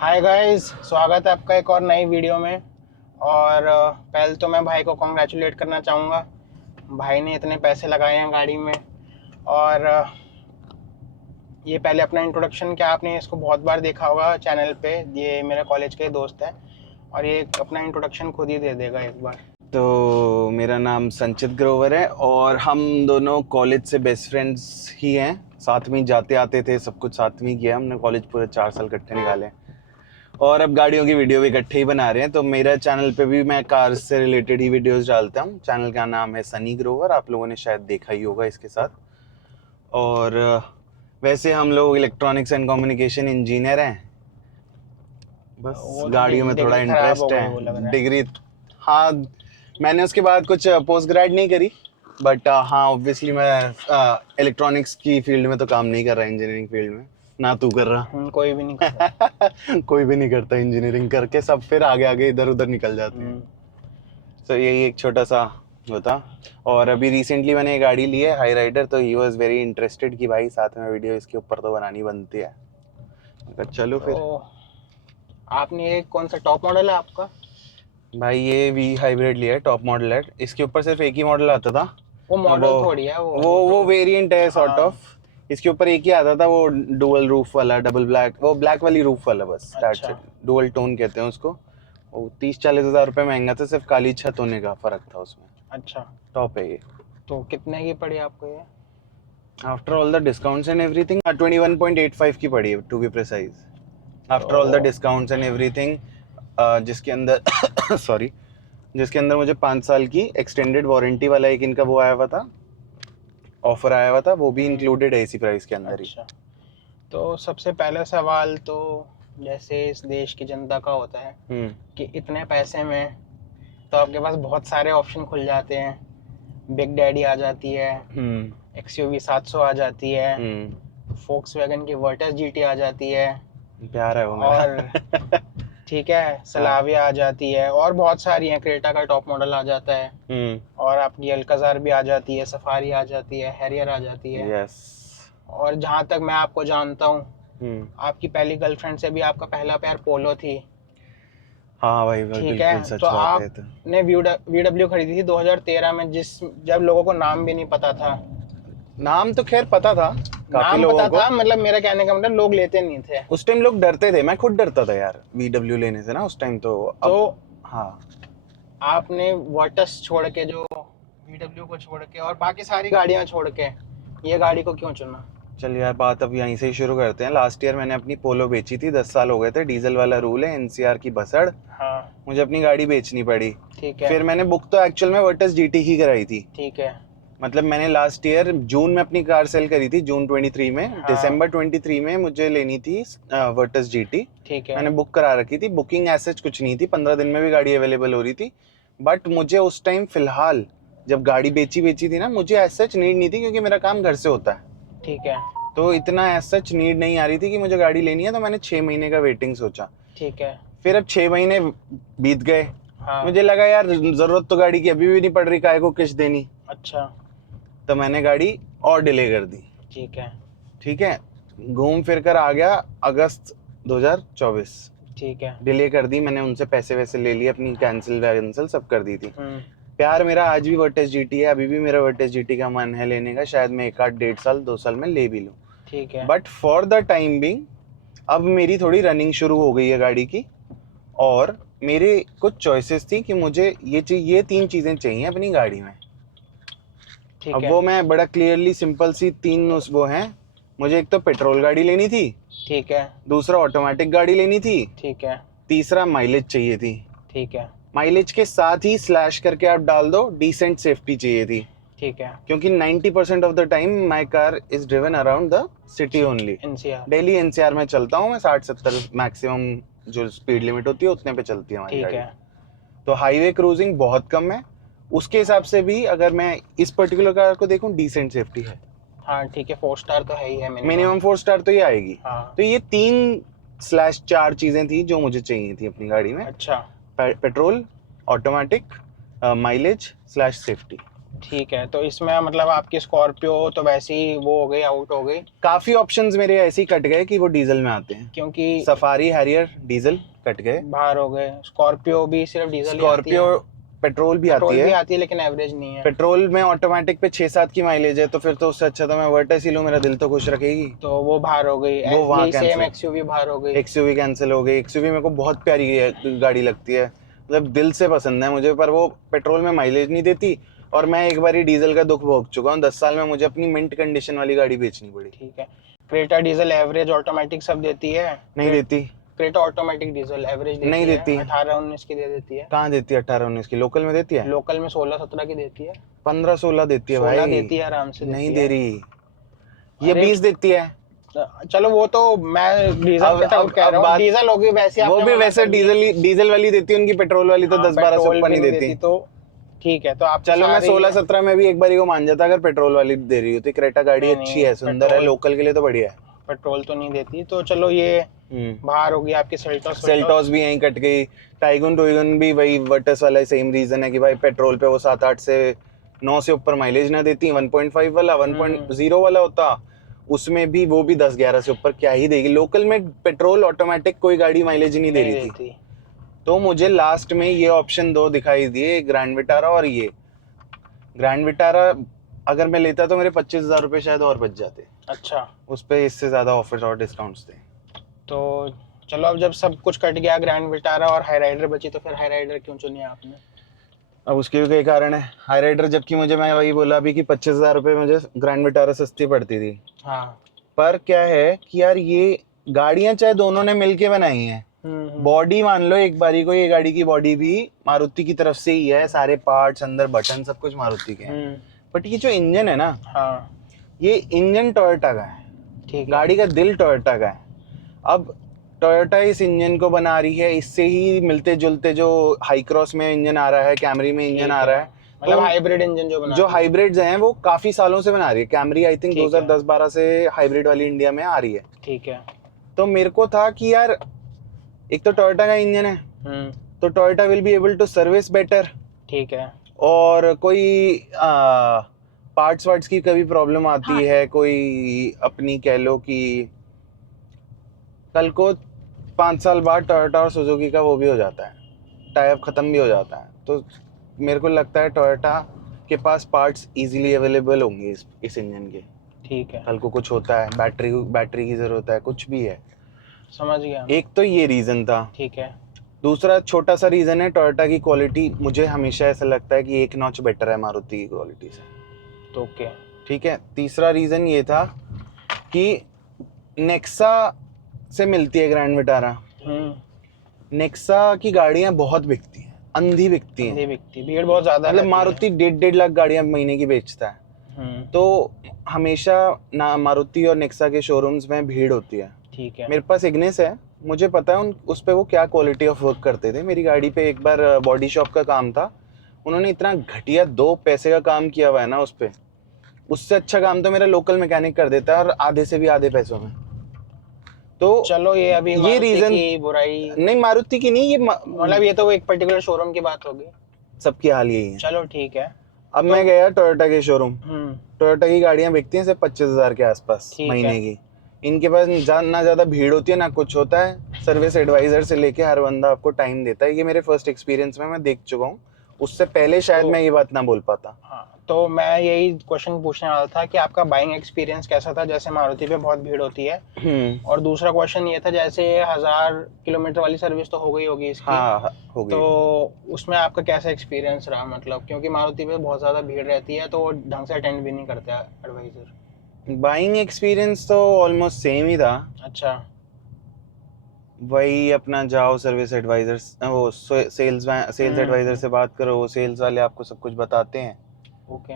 Hi guys, स्वागत है आपका एक और नई वीडियो में। और पहले तो मैं भाई को कॉन्ग्रेचुलेट करना चाहूँगा। भाई ने इतने पैसे लगाए हैं गाड़ी में। और ये पहले अपना इंट्रोडक्शन, क्या आपने इसको बहुत बार देखा होगा चैनल पे, ये मेरे कॉलेज के दोस्त है और ये अपना इंट्रोडक्शन खुद ही दे देगा एक बार। तो मेरा नाम संचित ग्रोवर है और हम दोनों कॉलेज से बेस्ट फ्रेंड्स ही हैं। साथ में जाते आते थे, सब कुछ साथ में किया हमने। कॉलेज पूरे 4 साल इकट्ठे निकाले और अब गाड़ियों की वीडियो भी इकट्ठे ही बना रहे हैं। तो मेरा चैनल पे भी मैं कार्स से रिलेटेड ही वीडियोस डालता हूँ। चैनल का नाम है सनी ग्रोवर, आप लोगों ने शायद देखा ही होगा इसके साथ। और वैसे हम लोग इलेक्ट्रॉनिक्स एंड कम्युनिकेशन इंजीनियर हैं। बस गाड़ियों में थोड़ा इंटरेस्ट है। डिग्री, हाँ, मैंने उसके बाद कुछ पोस्ट ग्रेड नहीं करी, बट हाँ ऑब्वियसली मैं इलेक्ट्रॉनिक्स की फील्ड में तो काम नहीं कर रहा, इंजीनियरिंग फील्ड में। ना तू कर रहा? कोई भी नहीं करता। कोई भी नहीं करता इंजीनियरिंग करके, सब फिर आगे आगे इधर उधर निकल जाते हैं। तो यही एक छोटा सा होता। और अभी रिसेंटली मैंने एक गाड़ी ली है, हाई राइडर। तो ही वाज वेरी इंटरेस्टेड कि भाई साथ में वीडियो इसके ऊपर तो बनानी बनती है। चलो फिर। तो आपने ये कौन सा टॉप मॉडल है आपका? भाई ये वी हाइब्रिड लिया है, टॉप मॉडल है। इसके ऊपर सिर्फ एक ही मॉडल आता था। वो मॉडल थोड़ी है, वो वेरिएंट है सॉर्ट ऑफ। इसके ऊपर एक ही आता था, वो डुअल रूफ वाला, डबल ब्लैक, वो ब्लैक वाली रूफ वाला, बस अच्छा। डुअल टोन कहते हैं उसको। वो 30-40 हज़ार रुपये महंगा था, सिर्फ काली छत होने का फर्क था उसमें। अच्छा, टॉप है ये। तो कितने की पड़ी आपको ये? After all the discounts and everything 21.85 की पड़ी है, to be precise. After all the discounts and everything, जिसके अंदर सॉरी, जिसके अंदर मुझे 5 साल की एक्सटेंडेड वारंटी वाला एक इनका वो आया हुआ था, ऑफर आया हुआ था, वो भी इंक्लूडेड है इसी प्राइस के अंदर ही। अच्छा, तो सबसे पहला सवाल तो जैसे इस देश की जनता का होता है कि इतने पैसे में तो आपके पास बहुत सारे ऑप्शन खुल जाते हैं। बिग डैडी आ जाती है, XUV 700 आ जाती है, फोक्सवैगन की वर्टस GT आ जाती है, प्यार है वो मेरा। और ठीक है, सलाविया आ जाती है, और बहुत सारी हैं। क्रेटा का टॉप मॉडल आ जाता है, और आपकी अल्काजार भी आ जाती है, सफारी आ जाती है, हैरियर आ जाती है। यस। और जहाँ तक मैं आपको जानता हूँ, आपकी पहली गर्लफ्रेंड से भी आपका पहला प्यार पोलो थी। हाँ भाई, ठीक है, सच तो बात है। आपने VW खरीदी थी 2013 में, जब लोगों को नाम भी नहीं पता था। नाम तो खैर पता था, काफी नाम लोगों पता को। था, मतलब मेरा कहने का मतलब लोग लेते नहीं थे उस टाइम लोग डरते थे, मैं खुद डरता था यार VW लेने से ना उस टाइम। तो हाँ, आपने वर्टस छोड़ के, जो VW को छोड़ के और बाकी सारी गाड़ियां छोड़ के ये गाड़ी को क्यों चुना? चल यार, बात अब यहीं से ही शुरू करते हैं। लास्ट ईयर मैंने अपनी पोलो बेची थी, 10 साल हो गए थे। डीजल वाला रूल है, NCR की बसड़। हाँ, मुझे अपनी गाड़ी बेचनी पड़ी। ठीक है। फिर मैंने बुक तो एक्चुअल में वर्टस GT ही कराई थी। ठीक है, मतलब मैंने लास्ट ईयर जून में अपनी कार सेल करी थी, जून 23 में। हाँ। दिसंबर 23 में मुझे लेनी थी वर्टस GT। ठीक है, मैंने बुक करा रखी थी। बुकिंग ऐसे कुछ नहीं थी, 15 दिन में भी गाड़ी अवेलेबल हो रही थी। बट मुझे उस टाइम फिलहाल जब गाड़ी बेची थी ना, मुझे ऐसा नीड नहीं थी, क्योंकि मेरा काम घर से होता है। ठीक है, तो इतना ऐसा नीड नहीं आ रही थी कि मुझे गाड़ी लेनी है। तो मैंने 6 महीने का वेटिंग सोचा। ठीक है। फिर अब 6 महीने बीत गए। हाँ। मुझे लगा यार जरूरत तो गाड़ी की अभी भी नहीं पड़ रही, काहे को किस्त देनी। अच्छा, तो मैंने गाड़ी और डिले कर दी। ठीक है, घूम फिर कर आ गया अगस्त 2024। ठीक है, डिले कर दी मैंने, उनसे पैसे वैसे ले लिए, अपनी कैंसिल सब कर दी थी। प्यार मेरा आज भी वर्टस GT है, अभी भी मेरा वर्टस GT का मन है लेने का। शायद मैं 1-1.5 साल 2 साल में ले भी लूँ। ठीक है। But for the time being अब मेरी थोड़ी रनिंग शुरू हो गई है गाड़ी की, और मेरे कुछ चॉइसेस थी कि मुझे ये 3 चीज़ें चाहिए अपनी गाड़ी में। ठीक अब है। वो मैं बड़ा क्लियरली सिंपल सी 3 वो हैं। मुझे एक तो पेट्रोल गाड़ी लेनी थी, ठीक है, दूसरा ऑटोमेटिक गाड़ी लेनी थी, ठीक है, तीसरा माइलेज चाहिए थी। ठीक है, माइलेज के साथ ही स्लैश करके आप डाल दो डिसेंट सेफ्टी चाहिए थी। ठीक है। क्योंकि 90% of the time my car is driven around the city only. NCR। Delhi NCR में चलता हूँ मैं, 60-70 मैक्सिमम जो स्पीड लिमिट होती है उतने पे चलती है हमारी ठीक गाड़ी। है। तो हाईवे क्रूजिंग बहुत कम है। उसके हिसाब से भी अगर मैं इस पर्टिकुलर कार को देखूं, डिसेंट सेफ्टी है। हाँ ठीक है, 4 स्टार तो है ही है मिनिमम 4 स्टार तो ये आएगी। हाँ। तो ये 3/4 चीजें थी जो मुझे चाहिए थी अपनी गाड़ी में। अच्छा petrol, automatic, mileage slash safety. ठीक है, तो इसमें मतलब आपकी स्कॉर्पियो तो वैसे ही वो हो गई, आउट हो गई, काफी ऑप्शंस मेरे ऐसे ही कट गए कि वो डीजल में आते हैं। क्योंकि सफारी, हैरियर डीजल कट गए। बाहर हो गए। स्कॉर्पियो भी सिर्फ डीजल ही आती स्कॉर्पियो है। पेट्रोल भी पेट्रोल आती भी है। आती है लेकिन एवरेज नहीं है। पेट्रोल में ऑटोमेटिक पे 6-7 की माइलेज है, तो फिर तो उससे अच्छा तो मैं वर्टस ही लूं, मेरा दिल तो खुश रखेगी। तो वो बाहर हो गई। वो वहाँ यही सेम cancel। एक्सयूवी बाहर हो गई। एक्सयूवी कैंसिल हो गई। एक्सयूवी मेरे को बहुत प्यारी गाड़ी लगती है, मतलब दिल से पसंद है मुझे, पर वो पेट्रोल में माइलेज नहीं देती। और मैं एक बार ही डीजल का दुख भोग चुका हूँ। 10 साल में मुझे अपनी मिंट कंडीशन वाली गाड़ी बेचनी पड़ी। ठीक है। क्रेटा डीजल एवरेज ऑटोमेटिक सब देती है? नहीं देती। क्रेटा ऑटोमेटिक डीजल एवरेज देती नहीं है? देती। 18-19 की दे देती है। कहाँ देती है 18-19 की? लोकल में देती है। लोकल में 16-17 की देती है। 15-16 देती है 16 भाई। देती है, आराम से नहीं देती दे है। रही, ये अरे 20 देती है। चलो वो तो मैं डीजल के तरफ कह रहा हूँ। बात डीजल होगी वैसे वो आपने भी मना वैसे कर दी। डीजल वाली देती है, उनकी पेट्रोल वाली तो हाँ, 10-12 से पेट्रोल ऊपर भी नहीं देती। तो ठीक है, तो आप चलो मैं 16-17 में भी एक बार को मान जाता अगर पेट्रोल वाली दे रही होती। क्रेटा गाड़ी नहीं, अच्छी नहीं, है, सुंदर है, पेट्रोल लोकल के लिए तो बढ़िया है। पेट्रोल तो नहीं देती। तो चलो ये बाहर होगी आपकी सेल्टोस। सेल्टोस भी यहीं कट गई। टाइगुन टोइगन भी वही वर्टस वाला सेम रीजन है कि भाई पेट्रोल पे वो 7-8 से 9 से ऊपर माइलेज ना देती। 1.5 वाला 1.0 वाला होता, उसमें भी वो भी 10-11 से ऊपर क्या ही देगी। लोकल में पेट्रोल ऑटोमेटिक कोई गाड़ी माइलेज नहीं दे रही थी। तो मुझे लास्ट में ये ऑप्शन 2 दिखाई दिए, ग्रैंड विटारा और ये। ग्रैंड विटारा अगर मैं लेता तो मेरे 25,000 रुपये शायद और बच जाते। अच्छा, उस पर इससे ज्यादा ऑफर्स और डिस्काउंट्स थे। तो चलो अब जब सब कुछ कट गया, ग्रैंड विटारा और हाई राइडर बची, तो फिर हाई राइडर क्यों चुनी आपने? अब उसके भी कई कारण है। हाई राइडर, जबकि मुझे, मैं वही बोला अभी कि 25,000 रुपये मुझे ग्रैंड विटारा सस्ती पड़ती थी। हाँ। पर क्या है कि यार ये गाड़ियां चाहे दोनों ने मिलके बनाई हैं, बॉडी मान लो एक बारी को, ये गाड़ी की बॉडी भी मारुति की तरफ से ही है, सारे पार्ट्स अंदर बटन सब कुछ मारुति के हैं। बट ये जो इंजन है ना, हाँ, ये इंजन टोयोटा का है। ठीक है। गाड़ी का दिल टोयोटा का है। अब टोयोटा इस इंजन को बना रही है, इससे ही मिलते जुलते जो हाई क्रॉस में इंजन आ रहा है, कैमरी में इंजन आ रहा है, मतलब हाइब्रिड इंजन जो बना जो हाइब्रिड्स हैं वो काफी सालों से बना रही है। कैमरी आई थिंक 2010-12 से हाइब्रिड वाली इंडिया में आ रही है। ठीक है। तो मेरे को था कि यार एक तो टोयोटा का इंजन है, तो Toyota will be able to service better. ठीक है। और कोई पार्ट्स वार्ट्स की कभी प्रॉब्लम आती है, कोई अपनी कह लो कि कल को 5 साल बाद टोयोटा और सुजुकी का वो भी हो जाता है, टाई अप खत्म भी हो जाता है, तो मेरे को लगता है टोयोटा के पास पार्ट्स इजीली अवेलेबल होंगे इस इंजन के। ठीक है। कल को कुछ होता है, बैटरी की जरूरत है, कुछ भी है। समझ गया। एक तो ये रीजन था। ठीक है। दूसरा छोटा सा रीजन है, टोयोटा की क्वालिटी मुझे हमेशा ऐसा लगता है कि एक नॉच बेटर है मारुति की क्वालिटी से। तो ओके, ठीक है। तीसरा रीजन ये था कि नेक्सा से मिलती है ग्रैंड विटारा। नेक्सा की गाड़ियां बहुत बिकती हैं, अंधी बिकती हैं, भीड़ बहुत ज्यादा। मतलब मारुति 1.5 लाख गाड़ियां महीने की बेचता है। तो हमेशा ना मारुति और नेक्सा के शोरूम्स में भीड़ होती है। ठीक है। मेरे पास इग्निस है, मुझे पता है उस पे वो क्या क्वालिटी ऑफ वर्क करते थे। मेरी गाड़ी पे एक बार बॉडी शॉप का काम था, उन्होंने इतना घटिया 2 पैसे का काम किया हुआ है ना उस पे, उससे अच्छा काम तो मेरा लोकल मैकेनिक कर देता है, और आधे से भी आधे पैसों में। तो चलो ये अभी ये रीजन की बुराई नहीं, मारुति की नहीं, ये मतलब ये तो एक पर्टिकुलर शोरूम की बात होगी, सबकी हाल यही है। चलो ठीक है। अब मैं गया टोयोटा के शोरूम, टोयोटा की गाड़ियां बिकती हैं सिर्फ 25,000 के आसपास महीने की। इनके पास ना ज्यादा भीड़ होती है ना कुछ होता है। सर्विस एडवाइजर से लेके हर बंदा आपको टाइम देता है। ये मेरे फर्स्ट एक्सपीरियंस में मैं देख चुका हूँ, उससे पहले शायद मैं ये बात ना बोल पाता। हाँ, तो मैं यही क्वेश्चन पूछने वाला था कि आपका बाइंग एक्सपीरियंस कैसा था, जैसे मारुति पे बहुत भीड़ होती है। और दूसरा क्वेश्चन ये था, जैसे 1000 किलोमीटर वाली सर्विस तो हो गई होगी इसकी। हाँ, हो गई। तो उसमें आपका कैसा एक्सपीरियंस रहा, मतलब क्योंकि मारुति पे बहुत ज्यादा भीड़ रहती है तो ढंग से अटेंड भी नहीं करता एडवाइजर। बाइंग एक्सपीरियंस तो ऑलमोस्ट सेम ही था। अच्छा, वही अपना जाओ सर्विस एडवाइजर, वो सेल्स एडवाइजर से बात करो, वो सेल्स वाले आपको सब कुछ बताते हैं। ओके,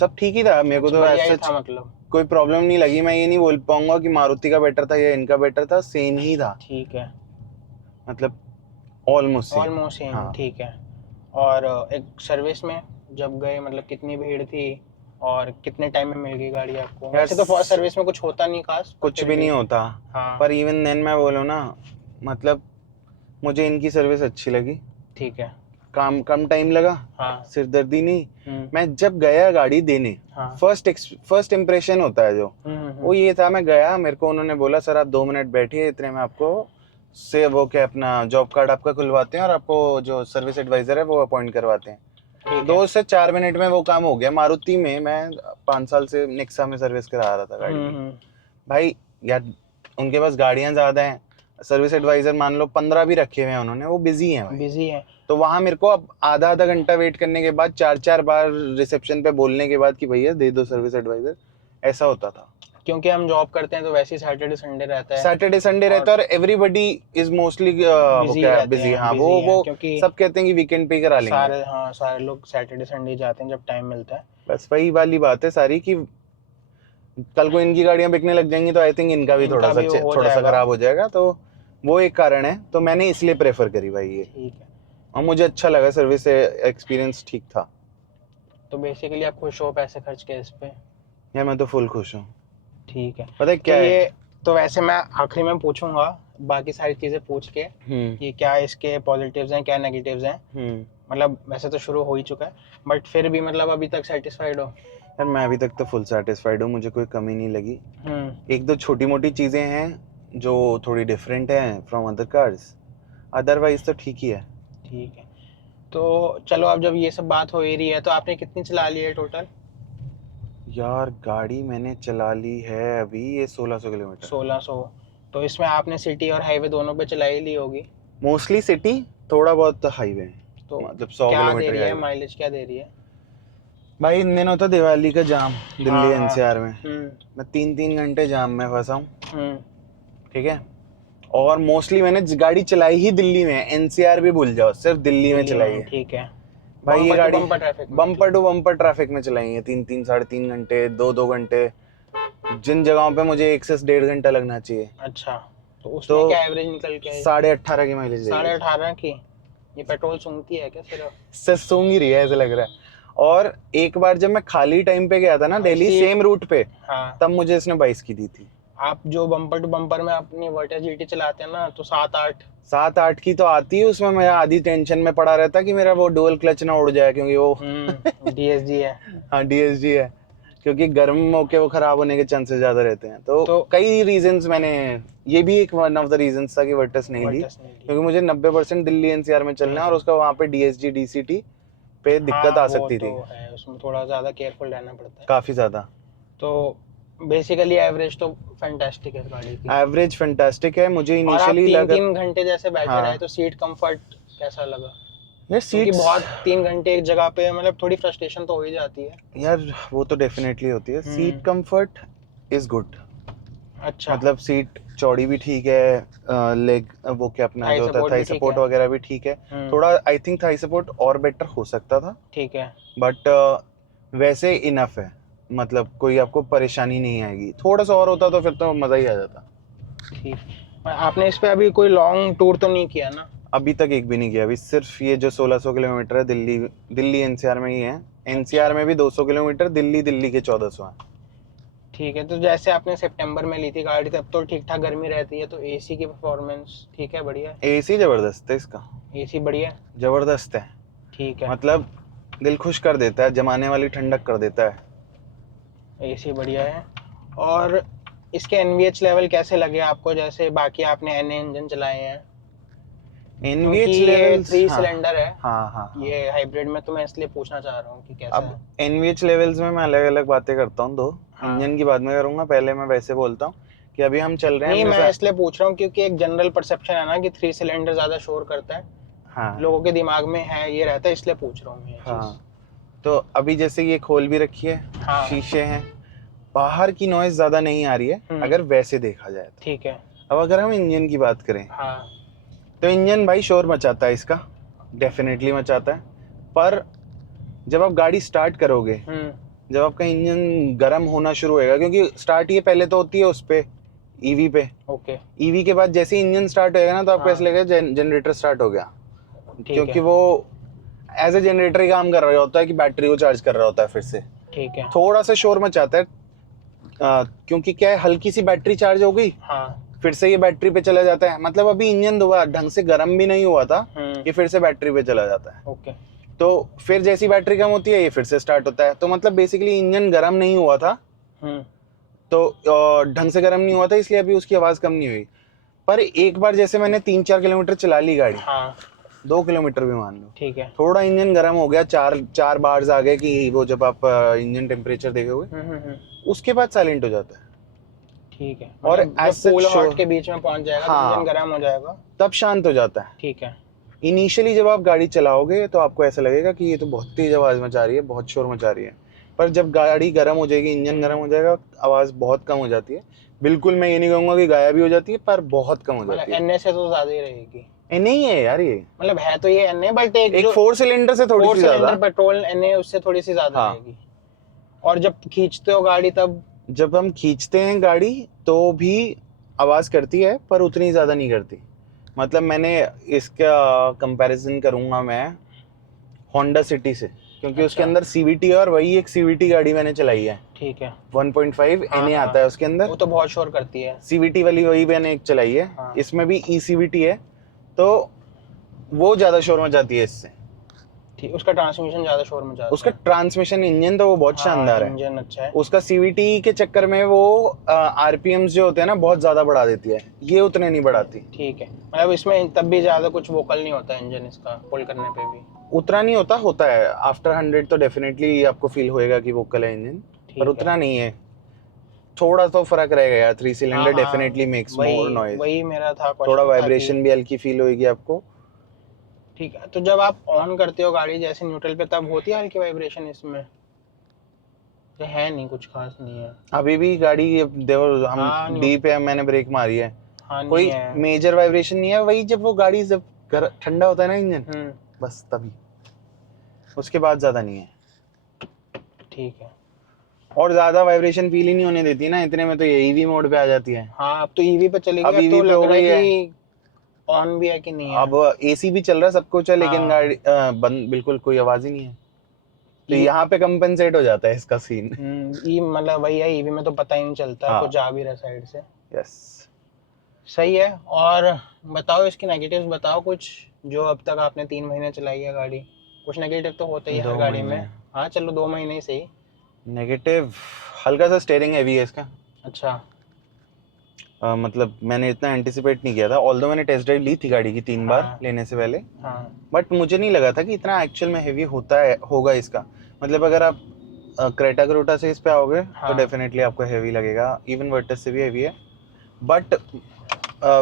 सब ठीक ही था मेरे को तो बढ़िया ही ऐसा था मतलब। कोई प्रॉब्लम नहीं लगी। मैं ये नहीं बोल पाऊंगा कि मारुति का बेटर था या इनका बेटर था, सेम ही था, ठीक है, मतलब ऑलमोस्ट सेम। ऑलमोस्ट सेम, हाँ। ठीक है। और एक सर्विस में जब गए मतलब कितनी भीड़ थी और कितने टाइम में मिल गई गाड़ी आपको? यार, वैसे तो फर्स्ट सर्विस में कुछ होता नहीं खास, पर कुछ फिर भी नहीं होता, हाँ, पर इवन देन मैं बोलूँ ना, मतलब मुझे इनकी सर्विस अच्छी लगी। ठीक है, काम कम टाइम लगा, हाँ, सिरदर्दी नहीं। हम्म, मैं जब गया गाड़ी देने, हाँ, फर्स्ट इम्प्रेशन होता है जो, वो ये था, मैं गया, मेरे को उन्होंने बोला सर आप 2 मिनट बैठिए, इतने में आपको से वो क्या अपना जॉब कार्ड आपका खुलवाते हैं और आपको जो सर्विस एडवाइजर है वो अपॉइंट करवाते हैं। ठीक 2 से 4 मिनट में वो काम हो गया। मारुति में मैं 5 साल से नेक्सा में सर्विस करा रहा था गाड़ी है, की। भाई यार, उनके पास गाड़ियां ज्यादा हैं, सर्विस एडवाइजर मान लो 15 भी रखे हुए हैं उन्होंने, वो बिजी हैं भाई। बिजी है, तो वहां मेरे को अब आधा घंटा वेट करने के बाद 4 बार रिसेप्शन पे बोलने के बाद कि भैया दे दो सर्विस एडवाइजर, ऐसा होता था। क्योंकि हम जॉब करते हैं तो वैसे ही सैटरडे संडे रहता है, सैटरडे संडे रहता है और एवरीबडी इज मोस्टली वो बिजी क्या रहते बिजी। हैं, हाँ, बिजी हैं, वो क्योंकि सब कहते हैं कि वीकेंड पे ही करा लेंगे। सारे, हाँ, सारे लोग सैटरडे संडे जाते हैं जब टाइम मिलता है। बस वही वाली बात है सारी कि कल को इनकी गाड़ियां बिकने लग जाएंगी तो आई थिंक इनका भी इनका भी हो थोड़ा सा जाएगा। खराब हो जाएगा, तो वो एक कारण है। तो मैंने इसलिए प्रेफर करी भाई ये, ठीक है, और मुझे अच्छा लगा, सर्विस एक्सपीरियंस ठीक था। तो बेसिकली आप खुश हो पैसे खर्च के इस पे? यार मैं तो फुल खुश हूँ। ठीक है, पता है तो क्या है? ये, तो वैसे मैं आखिरी में पूछूंगा बाकी सारी चीज़ें पूछ के कि क्या इसके पॉजिटिव्स हैं क्या नेगेटिव्स हैं, मतलब वैसे तो शुरू हो ही चुका है, बट फिर भी मतलब अभी तक सेटिस्फाइड हो? यार मैं अभी तक तो फुल सेटिस्फाइड हूँ, मुझे कोई कमी नहीं लगी। हम्म, एक दो छोटी मोटी चीज़ें हैं जो थोड़ी डिफरेंट हैं फ्रॉम अदर कार्स, अदरवाइज तो ठीक ही है। ठीक है। तो चलो, अब जब ये सब बात हो ही रही है तो आपने कितनी चला ली है टोटल? यार गाड़ी मैंने चला ली है अभी ये 1600 किलोमीटर। 1600? तो इसमें आपने सिटी और हाईवे दोनों पे चला ही ली होगी? मोस्टली सिटी, थोड़ा बहुत हाईवे, तो मतलब 100 क्या दे किलोमीटर रही है हाईवे। माइलेज, क्या दे रही है? भाई इन दिनों तो दिवाली का जाम दिल्ली हाँ, एनसीआर में, हम्म, मैं 3-3 घंटे जाम में फंसा हूँ। हम्म, ठीक है, और मोस्टली मैंने गाड़ी चलाई ही दिल्ली में, एनसीआर भी भूल जाओ, सिर्फ दिल्ली में चलाई है। ठीक है। भाई ये गाड़ी बम्पर ट्रैफिक में? बम्पर टू बम्पर ट्रैफिक में चलाई है, 3-3 साढ़े 3 घंटे, 2-2 घंटे, जिन जगहों पे मुझे 1 से 1.5 घंटा लगना चाहिए। अच्छा, तो उसमें क्या एवरेज निकल के आई? 18.5 की माइलेज देगी। 18.5 की? ये पेट्रोल सूंघती है क्या सिर्फ? सच सूंघ ही रही है ऐसा लग रहा है। और एक बार जब मैं खाली टाइम पे गया था ना दिल्ली, सेम रूट पे, हाँ, तब मुझे इसने 22 की दी थी। आप जो बम्पर टू बम्पर में अपनी वर्टा जीटी चलाते हैं ना, तो 7-8? 7-8 की तो आती है, उसमें मैं आधी टेंशन में पड़ा रहता कि मेरा वो डुअल क्लच ना उड़ जाए, क्योंकि वो डीएसजी है। हाँ डीएसजी है, क्योंकि गर्म होके वो खराब होने के चांसेस ज्यादा रहते हैं। तो कई रीजंस, मैंने ये भी एक वन ऑफ द रीजंस था कि वर्टस नहीं ली, क्योंकि मुझे 90% दिल्ली एनसीआर में चलना है और उसका वहाँ पे डीएसजी डीसीटी पे दिक्कत आ सकती थी। है, उसमें थोड़ा ज्यादा केयरफुल रहना पड़ता है, काफी ज्यादा। तो बेसिकली एवरेज तो फैंटास्टिक है इस गाड़ी की। एवरेज फैंटास्टिक है। मुझे और आप इनिशियली लगा 3 घंटे जैसे बैठे हाँ। रहे, तो सीट कंफर्ट कैसा लगा? यार क्योंकि सीट्स, बहुत 3 घंटे एक जगह पे मतलब थोड़ी फ्रस्ट्रेशन तो हो ही जाती है। यार वो तो डेफिनेटली होती है। सीट कंफर्ट इज गुड, अच्छा, मतलब सीट चौड़ी भी ठीक है, लेग वो क्या अपना थाई जो होता है सपोर्ट थाई भी ठीक सपोर्ट है। वगैरह भी ठीक है। थोड़ा आई थिंक थाई सपोर्ट और बेटर हो सकता था, ठीक है, बट वैसे इनफ है, मतलब कोई आपको परेशानी नहीं आएगी। थोड़ा सा और होता तो फिर तो मजा ही आ जाता। ठीक। आपने इस पे अभी कोई लॉन्ग टूर तो नहीं किया ना? अभी तक एक भी नहीं किया, अभी सिर्फ ये जो 1600 किलोमीटर है दिल्ली एनसीआर में ही है। एनसीआर में भी 200 किलोमीटर, दिल्ली के 1400 है। ठीक है, तो जैसे आपने सितंबर में ली थी गाड़ी, तब तो ठीक ठाक गर्मी रहती है, तो एसी की परफॉर्मेंस ठीक है, बढ़िया है? एसी जबरदस्त है इसका, एसी बढ़िया है? जबरदस्त है, ठीक है, मतलब दिल खुश कर देता है, जमाने वाली ठंडक कर देता है। एसी बढ़िया है। और इसके एनवीएच लेवल कैसे लगे आपको? जैसे बाकी आपने एन इंजन चलाए हैं, एनवीएच क्योंकि ये लेवल्स 3 सिलेंडर है, हाँ, ये हाइब्रिड में, तो मैं इसलिए पूछना चाह रहा हूँ कि कैसा है। अब एनवीएच लेवल्स में मैं अलग अलग बातें करता हूँ, दो इंजन की बाद में करूंगा, पहले मैं वैसे बोलता हूँ कि अभी हम चल रहे हैं। नहीं, मैं इसलिए पूछ रहा हूँ क्योंकि एक जनरल परसेप्शन है ना कि 3 सिलेंडर ज्यादा शोर करता है, हाँ लोगों के दिमाग में है, ये रहता है, इसलिए पूछ रहा हूँ ये हाँ। तो अभी जैसे ये खोल भी रखी है, हाँ। शीशे हैं, बाहर की नॉइज ज्यादा नहीं आ रही है अगर वैसे देखा जाए तो। ठीक है। अब अगर हम इंजन की बात करें, हाँ, तो इंजन भाई शोर मचाता है इसका, डेफिनेटली मचाता है, पर जब आप गाड़ी स्टार्ट करोगे, जब आपका इंजन गर्म होना शुरू होएगा, क्योंकि स्टार्ट ये पहले तो होती है उस पे, ईवी पे। ओके। ईवी के बाद जैसे ही इंजन स्टार्ट होएगा ना, तो आपको हाँ। ऐसा लगेगा जनरेटर स्टार्ट हो गया, ठीक क्योंकि है। वो एज ए जनरेटर ही काम कर रहा होता है कि बैटरी को चार्ज कर रहा होता है फिर से। ठीक है। थोड़ा सा शोर मचाता है, क्योंकि क्या है, हल्की सी बैटरी चार्ज हो गई, हाँ। फिर से ये बैटरी पे चला जाता है। मतलब अभी इंजन दोबारा ढंग से गर्म भी नहीं हुआ था, ये फिर से बैटरी पे चला जाता है। ओके। तो फिर जैसी बैटरी कम होती है, ये फिर से स्टार्ट होता है। तो मतलब बेसिकली इंजन गर्म नहीं हुआ था, तो ढंग से गर्म नहीं हुआ था, इसलिए अभी उसकी आवाज कम नहीं हुई। पर एक बार जैसे मैंने 3-4 किलोमीटर चला ली गाड़ी, हाँ। 2 किलोमीटर भी मान लो, ठीक है। थोड़ा इंजन गर्म हो गया, चार बार्स आ गए कि वो जब आप इंजन टेम्परेचर देखोगे, उसके बाद साइलेंट हो जाता है। ठीक है। और मतलब as जब कूल such हॉट के बीच में पहुंच जाएगा, हाँ, तो इंजन गर्म हो जाएगा, तब शांत हो जाता है। ठीक है। इनिशियली जब आप गाड़ी चलाओगे तो आपको ऐसा लगेगा कि ये तो बहुत तेज आवाज मचा रही है, बहुत शोर मचा रही है। पर जब गाड़ी गर्म हो जाएगी, इंजन गर्म हो जाएगा, आवाज बहुत कम हो जाती है। बिल्कुल मैं ये नहीं कहूंगा कि गायब भी हो जाती है, पर बहुत कम हो मतलब जाती है। एनए से तो ज्यादा ही रहेगी। नहीं है यार, ये मतलब है तो ये एनए, बट एक 4 सिलेंडर से थोड़ी सी ज्यादा। पेट्रोल एनए उससे थोड़ी सी ज्यादा हाँ। रहेगी। और जब खींचते हो गाड़ी, तब जब हम खींचते हैं गाड़ी तो भी आवाज करती है, पर उतनी ज्यादा नहीं करती। मतलब मैंने इसका कंपैरिजन करूंगा मैं होंडा सिटी से, क्योंकि उसके अच्छा। अंदर सीवीटी है, और वही एक सीवीटी गाड़ी मैंने चलाई है। ठीक है। 1.5 हाँ, एनए हाँ। आता है उसके अंदर, वो तो बहुत शोर करती है। सीवीटी वाली वही मैंने एक चलाई है। हाँ। इसमें भी ई सीवीटी है, तो वो ज्यादा शोर मचाती है इससे। ठीक, उसका ट्रांसमिशन ज्यादा शोर मचाता उसका है। ट्रांसमिशन, इंजन तो वो बहुत शानदार है। इंजन अच्छा है। उसका सीवीटी के चक्कर में वो आरपीएम्स जो होते हैं ना, बहुत ज्यादा बढ़ा देती है, ये उतने नहीं बढ़ाती। ठीक है। मतलब इसमें तब भी ज्यादा कुछ वोकल नहीं होता इंजन इसका, पुल करने पे भी। उतना नहीं होता है आफ्टर 100 तो डेफिनेटली आपको फील होएगा कि वोकल है इंजन, पर उतना नहीं है। थोड़ा तो फर्क रहेगा यार, 3 cylinder definitely makes more noise. वही मेरा था क्वेश्चन, थोड़ा था वाइब्रेशन भी हल्की फील होगी आपको। ठीक है। तो जब आप ऑन करते हो गाड़ी जैसे न्यूट्रल पे, तब होती है हल्की वाइब्रेशन इसमें? ये है नहीं, कुछ खास नहीं है अभी भी गाड़ी देखो, हम डी पे मैंने ब्रेक मारी है, कोई मेजर वाइब्रेशन नहीं है। वही जब वो गाड़ी जब ठंडा होता है ना इंजन, बस तभी, उसके बाद ज्यादा नहीं है। ठीक है। और ज्यादा वाइब्रेशन फील ही नहीं होने देती ना, इतने में तो ये ईवी मोड पे आ जाती है। हाँ, अब तो ईवी पे चली अब गई, ईवी तो पे लग हो रहा है गई है, कि ऑन भी है कि नहीं है। अब एसी भी चल रहा है, सब कुछ है, लेकिन हाँ। गाड़ी बंद, बिल्कुल कोई आवाज ही नहीं है। तो यहाँ पे कंपनसेट हो जाता है इसका सीन। मतलब वही है, ईवी में तो पता ही नहीं चलता। हाँ। कुछ आ भी रहा साइड से। यस। सही है। और बताओ इसके नेगेटिव्स, बताओ कुछ, जो अब तक आपने 3 महीने चलाई है गाड़ी। कुछ नेगेटिव तो होता ही है हर गाड़ी में। हाँ चलो 2 महीने ही सही। नेगेटिव, हल्का सा स्टीयरिंग हैवी है इसका। अच्छा। मतलब मैंने इतना एंटिसिपेट नहीं किया था, ऑल्दो मैंने टेस्ट ड्राइव ली थी गाड़ी की 3 बार लेने से पहले, बट मुझे नहीं लगा था कि इतना एक्चुअल में हेवी होगा इसका। मतलब अगर आप क्रेटा क्रोटा से इस पे आओगे तो डेफिनेटली आपको हेवी लगेगा, इवन वर्टस से भी हेवी है। बट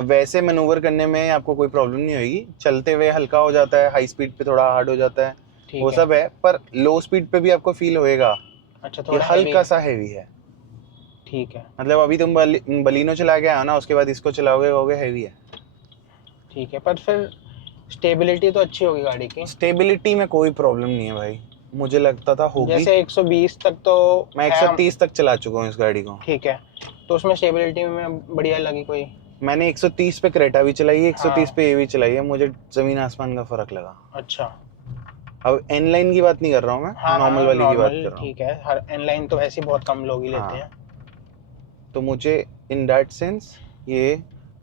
वैसे मैनूवर करने में आपको कोई प्रॉब्लम नहीं होगी। चलते हुए हल्का हो जाता है, हाई स्पीड पे थोड़ा हार्ड हो जाता है, वो सब है। पर लो स्पीड पे भी आपको फील होएगा। अच्छा, थोड़ा हल्का सा हेवी है। ठीक है। मतलब अभी तुम बलिनो चला के आओ ना, उसके बाद इसको चलाओगे, कहोगे हेवी है। ठीक है। पर फिर स्टेबिलिटी तो अच्छी होगी गाड़ी की। स्टेबिलिटी में कोई प्रॉब्लम नहीं है भाई, मुझे लगता था होगी। जैसे 120 तक तो मैं 130 तक चला चुका हूँ इस गाड़ी को। ठीक है। तो उसमें स्टेबिलिटी में बढ़िया लगी कोई? मैंने 130 पे क्रेटा भी चलाई है, 130 पे ये भी चलाई है, मुझे जमीन आसमान का फर्क लगा। अच्छा। अब एन लाइन की बात नहीं कर रहा हूँ मैं, नॉर्मल वाली की बात कर रहा हूँ। ठीक है। हर एन लाइन तो वैसे बहुत कम लोग ही लेते हैं। तो मुझे इन दैट सेंस ये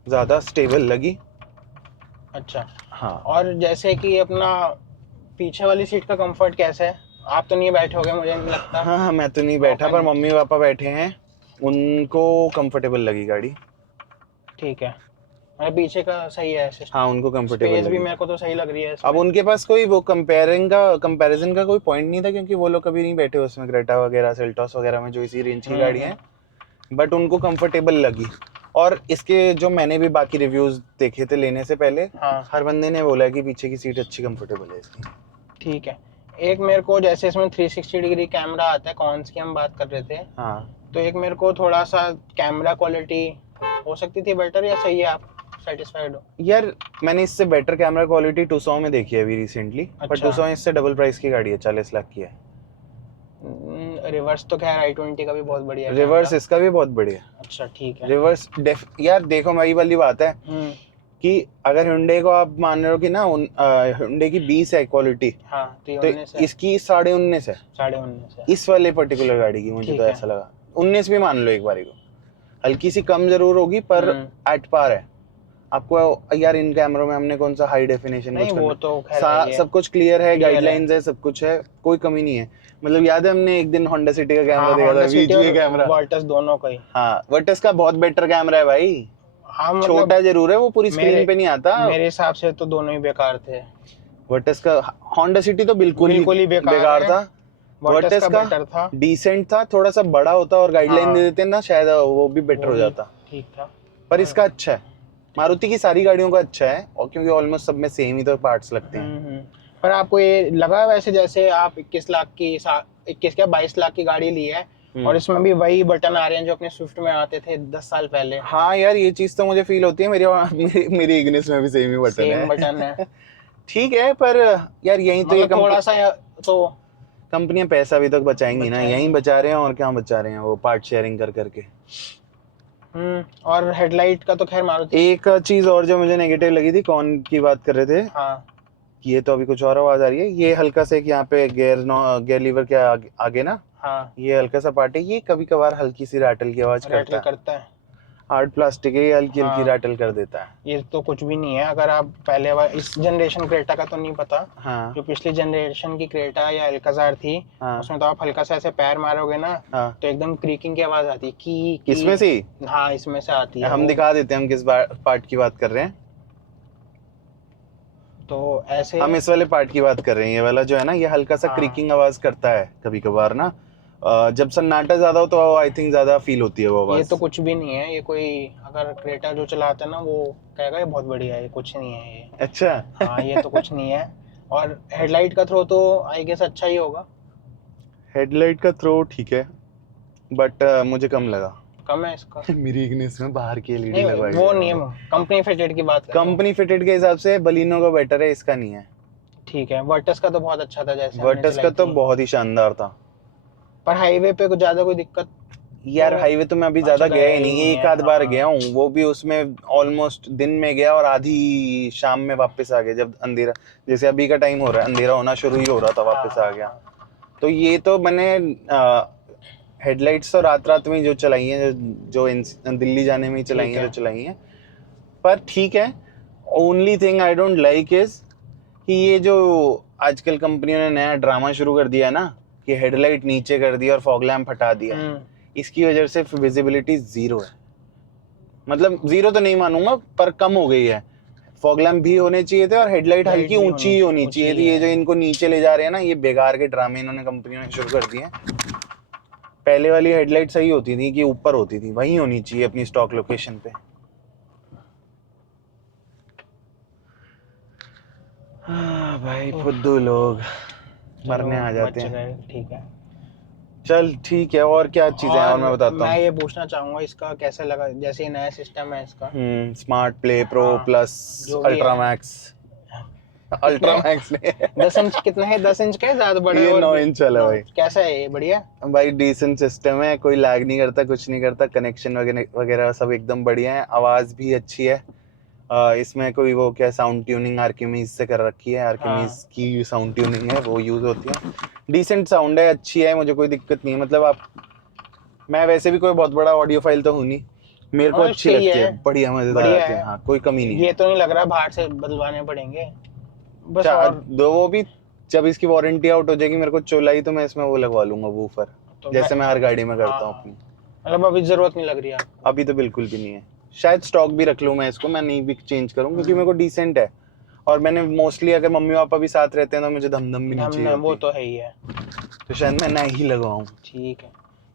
ज़्यादा स्टेबल लगी। अच्छा। हाँ। और जैसे कि अपना पीछे वाली सीट का कंफर्ट कैसा है? आप तो नहीं बैठे होगे मुझे नहीं लगता। हाँ, मैं तो नहीं बैठा, पर मम्मी पापा बैठे हैं, उनको कंफर्टेबल लगी गाड़ी। ठीक है। मेरे पीछे का सही है सिस्टम। हाँ, उनको कंफर्टेबल स्पेस भी मेरे को तो सही लग रही है इसमें। अब उनके पास कोई वो कंपैरिजन का कोई पॉइंट नहीं था, क्योंकि वो लोग कभी नहीं बैठे उसमें, क्रेटा वगैरह, सेल्टॉस वगैरह में, जो इसी रेंज की गाड़ी है। बट उनको कंफर्टेबल लगी। और इसके जो मैंने भी बाकी रिव्यूज देखे थे लेने से पहले, हर बंदे ने बोला कि पीछे की सीट अच्छी कंफर्टेबल है इसकी। ठीक है। एक मेरे को जैसे इसमें 360 डिग्री कैमरा आता है, कॉन्स की हम बात कर रहे थे। हाँ। तो एक मेरे को थोड़ा सा कैमरा क्वालिटी हो सकती थी बेटर, या सही है, आप सेटिस्फाइड हो? यार मैंने इससे बेटर कैमरा क्वालिटी 200 में देखी है अभी रिसेंटली। पर 200 इससे डबल प्राइस की गाड़ी है, 40 लाख की है। रिवर्स तो खैर i20 का भी बहुत बढ़िया है रिवर्स कैमरा। इसका भी बहुत बढ़िया। अच्छा ठीक है। रिवर्स यार देखो वही वाली बात है हम्म। कि अगर Hyundai को आप मान रहे हो कि ना Hyundai की 20 है क्वालिटी, हाँ तो ये तो 19 है। इसकी 19.5 है 19.5 है। इस वाले पर्टिकुलर गाड़ी की। मुझे ठीक तो है। ऐसा लगा 19 भी मान लो एक बारी को, हल्की सी कम जरूर होगी पर एट पार है। आपको यार इन कैमरों में हमने कौन सा हाई डेफिनेशन नहीं कुछ वो करना, तो खैर है ही है। सब कुछ क्लियर है, Clear है। गाइडलाइंस है, सब कुछ है, कोई कमी नहीं है। मतलब याद है हमने एक दिन होंडा सिटी का कैमरा हाँ देखा था, होंडा सिटी VGA और कैमरा। वर्टस दोनों का ही। हाँ वर्टस का बहुत बेटर कैमरा है भाई। हाँ मतलब छोटा जरूर है, वो पूरी मेरे स्क्रीन पे नहीं आता। मेरे हिसाब से तो दोनों ही बेकार थे। वर्टस का होंडा सिटी तो बिल्कुल बिल्कुल ही बेकार है। था। वर्टस वर्टस का का बेटर था। डिसेंट था, थोड़ा सा बड़ा होता और गाइडलाइन दे हाँ देते ना शायद वो भी बेटर वो हो भी जाता। ठीक था। पर इसका अच्छा है, मारुति की सारी गाड़ियों का अच्छा है, और क्योंकि ऑलमोस्ट सब में सेम ही तो पार्ट्स लगते हैं। हम्म। पर आपको ये लगा वैसे जैसे आप 21 लाख की 21 क्या 22 लाख की गाड़ी ली है और इसमें भी वही बटन आ रहे हैं जो अपने स्विफ्ट में आते थे 10 साल पहले। हाँ यार ये चीज तो मुझे फील होती है, मेरी इग्निस में भी सेम ही बटन सेम है। बटन है। ठीक है पर यार यहीं तो ये मतलब थोड़ा सा तो कंपनियां पैसा भी तो बचाएंगी ना, यहीं बचाएंगी। बचा रहे हैं और क्या बचा रहे हैं, वो पार्ट शेयरिंग कर करके। और हेडलाइट का तो खैर मारुति। एक चीज और जो मुझे नेगेटिव लगी थी, कौन की बात कर रहे थे, हाँ ये तो अभी कुछ और आवाज आ रही है, ये हल्का से यहाँ पे गियर लीवर के आगे ना, हाँ ये हल्का सा पार्ट है, ये कभी कभार हल्की सी रैटल की आवाज करता रैटल है। करता है। हार्ड प्लास्टिक है, ये हल्की हल्की हाँ रैटल कर देता है। ये तो कुछ भी नहीं है। अगर आप पहले इस जनरेशन क्रेटा का तो नहीं पता, हाँ जो पिछली जनरेशन की क्रेटा या अल्काजार थी हाँ उसमें तो आप हल्का सा ऐसे पैर मारोगे ना हाँ। तो एकदम क्रीकिंग की आवाज आती है की। इसमें से हाँ इसमें से आती है हम वो। दिखा देते हैं हम किस पार्ट की बात कर रहे हैं। तो ऐसे हम इस वाले पार्ट की बात कर रहे हैं, ये वाला जो है ना, ये हल्का सा हाँ। क्रीकिंग आवाज करता है कभी कभार ना। जब सन्नाटा ज्यादा हो तो आई थिंक ज्यादा फील होती है वो ये आवाज। तो कुछ भी नहीं है। ये कोई अगर क्रेटा जो चलाता है ना वो कहेगा ये बहुत बढ़िया है, ये कुछ नहीं है ये। अच्छा। हाँ ये तो कुछ नहीं है। और हेडलाइट का थ्रो तो आई गेस अच्छा ही होगा। हेडलाइट का थ्रो ठीक है बट मुझे कम लगा। कम है इसका। मेरी इग्निस में बाहर की एलईडी नहीं लगवाई वो है। नहीं है, कंपनी फिटेड की बात कर रहा हूँ। कंपनी फिटेड के हिसाब से बलिनो का बेटर है, इसका नहीं है। ठीक है। वर्टस का तो बहुत अच्छा था जैसे हमने वर्टस का चलाई तो थी। बहुत ही शानदार था। पर हाईवे पे कुछ ज्यादा कोई दिक्कत यार तो हाईवे तो मैं अभी अच्छा ज्यादा गया ही ही नहीं, एक है। आध बार हाँ। गया हूँ, वो भी उसमें ऑलमोस्ट दिन में गया और आधी शाम में वापस आ गया, जब अंधेरा, जैसे अभी का टाइम हो रहा है, अंधेरा होना शुरू ही हो रहा था, वापस आ गया। तो ये तो मैंने हेडलाइट्स तो रात रात में जो चलाई हैं, दिल्ली जाने में ही चलाई हैं, जो चलाई हैं। पर ठीक है, only thing I don't like is कि ये जो आजकल कंपनियों ने नया ड्रामा शुरू कर दिया ना, कि हेडलाइट नीचे कर दिया और फॉग लैम्प हटा दिया, इसकी वजह से विजिबिलिटी जीरो है। मतलब जीरो तो नहीं मानूंगा पर कम हो गई है। फॉग लैम्प भी होने चाहिए थे और हेडलाइट हल्की ऊंची ही होनी चाहिए थी। ये जो इनको नीचे ले जा रहे हैं ना, ये बेकार के ड्रामे इन्होंने कंपनियों ने शुरू कर दिए। पहले वाली हेडलाइट सही होती थी कि ऊपर होती थी, वहीं होनी चाहिए अपनी स्टॉक लोकेशन पे। हाँ भाई फुद्दू लोग मरने आ जाते हैं। ठीक है। चल ठीक है, और क्या चीजें हैं और मैं बताता मैं हूँ। ये पूछना चाहूंगा इसका कैसे लगा, जैसे ये नया सिस्टम है इसका। स्मार्ट प्ले प्रो हाँ, प्लस जो भी अल्ट्रा है। मैक्स, अल्ट्रा मैक्स ने 10 इंच कितना है? 10 इंच का है ज्यादा बड़े? ये और 9 इंच वाला भाई। कैसा है ये? बढ़िया भाई डिसेंट सिस्टम है, कोई लैग नहीं करता, कुछ नहीं करता, कनेक्शन वगैरह सब एकदम बढ़िया है, आवाज भी अच्छी है। इसमें कोई वो क्या साउंड ट्यूनिंग आर्किमीज से कर रखी है, आर्किमीज की साउंड ट्यूनिंग है, वो यूज होती है। डिसेंट साउंड है, अच्छी है, मुझे कोई दिक्कत नहीं है। मतलब आप, मैं वैसे भी कोई बहुत बड़ा ऑडियो फाइल तो हूँ नहीं, मेरे को अच्छी लगती है, बढ़िया मजेदार आती है। हाँ कोई कमी नहीं है। ये तो नहीं लग रहा बाहर से बदलवाने पड़ेंगे बस। और दो वो भी जब इसकी वारंटी आउट हो जाएगी, मेरे को चुलाई तो मैं इसमें वो लगवा लूंगा वूफर, तो जैसे मैं हर गाड़ी में करता हूँ अपनी। मतलब अभी जरूरत नहीं लग रही है? अभी तो बिल्कुल भी नहीं है, शायद स्टॉक भी रख लूँ मैं इसको, मैं नहीं भी चेंज करूँ क्योंकि मेरे को डिसेंट है। और मैंने मोस्टली अगर मम्मी पापा भी साथ रहते हैं तो मुझे धमधम भी नहीं चाहिए, वो तो है ही है। तो शायद मैं नहीं लगवाऊँ। ठीक है।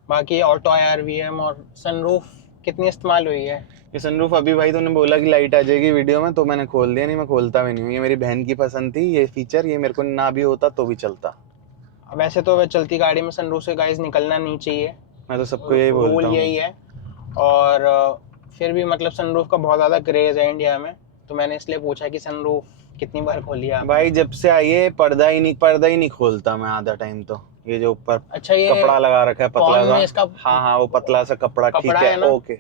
बाकी ऑटो IR/VM और सनरूफ कितनी इस्तेमाल हुई है? ये सनरूफ अभी भाई तूने बोला कि लाइट आ जाएगी वीडियो में, तो मैंने खोल दिया, नहीं मैं खोलता भी नहीं हूँ, ये मेरी बहन की पसंद थी ये फीचर, ये मेरे को ना भी होता तो भी चलता। वैसे तो वह चलती गाड़ी में सनरूफ से गाइस निकलना नहीं चाहिए, मैं तो सबको यही बोलता हूँ, रूल यही है। और फिर भी मतलब सनरूफ का बहुत ज़्यादा क्रेज़ है इंडिया में, तो मैंने इसलिए पूछा कि सनरूफ कितनी बार खोली है आपने? भाई जब से आई है पर्दा ही नहीं खोलता मैं आधा टाइम तो। ये जो ऊपर अच्छा, ये कपड़ा लगा रखा है पतला कौन सा। में इसका हाँ हाँ, वो पतला सा कपड़ा, ठीक कपड़ा है, है ना? ओके।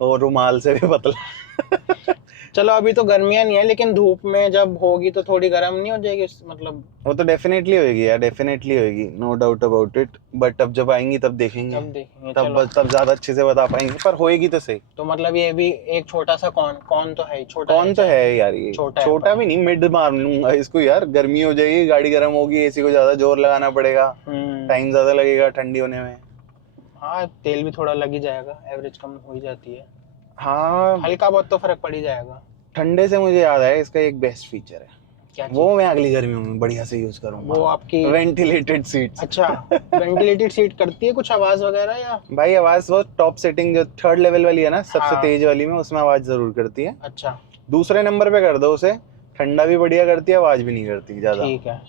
और रुमाल से भी पतला। चलो अभी तो गर्मियां नहीं है, लेकिन धूप में जब होगी तो थोड़ी गर्म नहीं हो जाएगी मतलब? वो तो डेफिनेटली होगी यार, डेफिनेटली होगी, no doubt about it. But अब जब आएंगी तब देखेंगे, तब देखेंगे। तब चलो, तब ज्यादा अच्छे से बता पाएंगे, पर होएगी तो सही। तो मतलब ये भी एक छोटा सा कौन कौन तो है ही, छोटा कौन तो चाहे। है यार, ये छोटा है छोटा पर। भी नहीं, मिड मार लूंगा इसको यार। गर्मी हो जाएगी, गाड़ी गर्म होगी, एसी को ज्यादा जोर लगाना पड़ेगा, टाइम ज्यादा लगेगा ठंडी होने में। हाँ, तेल भी थोड़ा लग ही जाएगा, एवरेज कम हो ही जाती है, हाँ, हल्का बहुत तो फर्क पड़ ही जाएगा। ठंडे से मुझे याद आया, इसका एक बेस्ट फीचर है, क्या चीज़? वो मैं अगली गर्मियों में बढ़िया से यूज करूंगा। वो आपकी वेंटिलेटेड सीट्स। अच्छा, वेंटिलेटेड सीट करती है कुछ आवाज वगैरह या? भाई आवाज वो टॉप सेटिंग जो 3rd लेवल वाली है ना, सबसे हाँ। तेज वाली में, उसमें आवाज जरूर करती है। अच्छा, दूसरे नंबर पे कर दो उसे, ठंडा भी बढ़िया करती है, आवाज भी नहीं करती ज्यादा। ठीक है।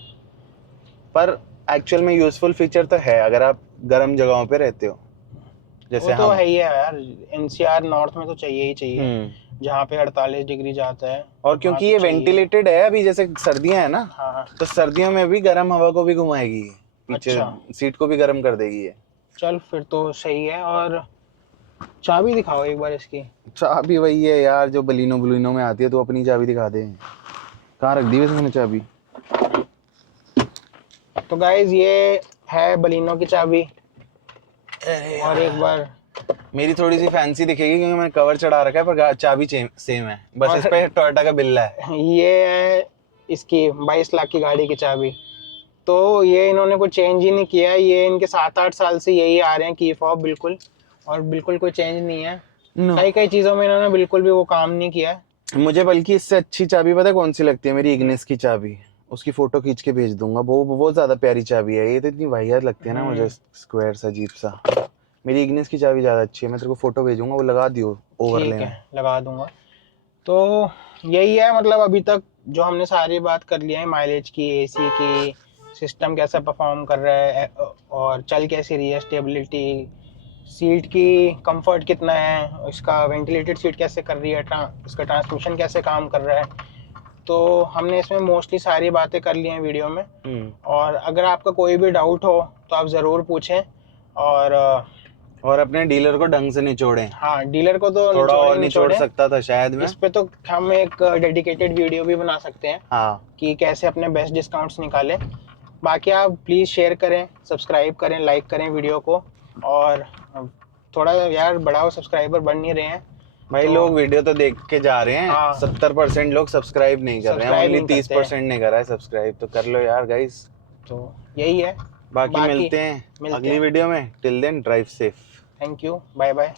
पर एक्चुअल में यूजफुल फीचर तो है अगर आप गर्म जगहों पे रहते हो, वो जैसे तो हम। है ही है यार, एनसीआर नॉर्थ में तो चाहिए ही चाहिए, हम्म। जहाँ पे 48 डिग्री जाता है। और क्योंकि वहाँ ये तो चाहिए। वेंटिलेटेड है, अभी जैसे सर्दियां है ना, हाँ। तो सर्दियों में भी गर्म हवा को भी घुमाएगी ये, पीछे अच्छा, सीट को भी गर्म कर देगी ये। चल फिर तो सही है। और चाबी दिखाओ एक बार इसकी। चाबी वही है यार जो बलिनो बलिनो में आती है, तो अपनी चाबी दिखा दे। कहाँ रख दी वैसे मैंने चाबी? तो गाइज ये है बलिनो की चाबी। और एक बार मेरी थोड़ी सी फैंसी दिखेगी क्योंकि मैंने कवर चढ़ा रखा है, पर चाबी सेम है, बस इस पे टोयोटा का बिल्ला है। ये है इसकी 22 लाख की गाड़ी की चाबी। तो ये इन्होंने कुछ चेंज ही नहीं किया है, ये इनके 7-8 साल से यही आ रहे हैं की फॉब बिल्कुल, और बिल्कुल कोई चेंज नहीं है। No. कई कई चीज़ों में इन्होंने बिल्कुल भी वो काम नहीं किया है। मुझे बल्कि इससे अच्छी चाबी पता है कौन सी लगती है? मेरी इग्निस की चाबी। उसकी फोटो खींच के भेज दूंगा, वो ज्यादा प्यारी चाबी है। ये तो इतनी वाहियात लगती है ना मुझे, स्क्वायर सा अजीब सा। मेरी इग्निस की चाबी ज्यादा अच्छी है, मैं तेरे को फोटो भेजूंगा, वो लगा दियो ओवरले ठीक में। है, लगा दूंगा। तो यही है, मतलब अभी तक जो हमने सारी बात कर लिया है, माइलेज की, एसी की, सिस्टम कैसा परफॉर्म कर रहा है, और चल कैसी रही है, स्टेबिलिटी, सीट की कंफर्ट कितना है, इसका वेंटिलेटेड सीट कैसे कर रही है, इसका ट्रांसमिशन कैसे काम कर रहा है। तो हमने इसमें मोस्टली सारी बातें कर ली हैं वीडियो में। और अगर आपका कोई भी डाउट हो तो आप ज़रूर पूछें। और अपने डीलर को ढंग से निचोड़ें। हाँ, डीलर को तो थोड़ा और निचोड़ निचोड़ें। सकता था शायद मैं। इस पे तो हम एक डेडिकेटेड वीडियो भी बना सकते हैं। हाँ, कि कैसे अपने बेस्ट डिस्काउंट्स निकालें। बाकी आप प्लीज़ शेयर करें, सब्सक्राइब करें, लाइक करें वीडियो को। और थोड़ा यार बढ़ाओ, सब्सक्राइबर बढ़ नहीं रहे हैं भाई तो, लोग वीडियो तो देख के जा रहे हैं। हाँ। 70% लोग सब्सक्राइब नहीं कर रहे हैं, सब्सक्राइब ओनली नहीं करते 30% नहीं कर रहा है सब्सक्राइब। तो कर लो यार गाइस। तो यही है। बाकी मिलते हैं अगली वीडियो में। Till then drive safe. Thank you, bye bye.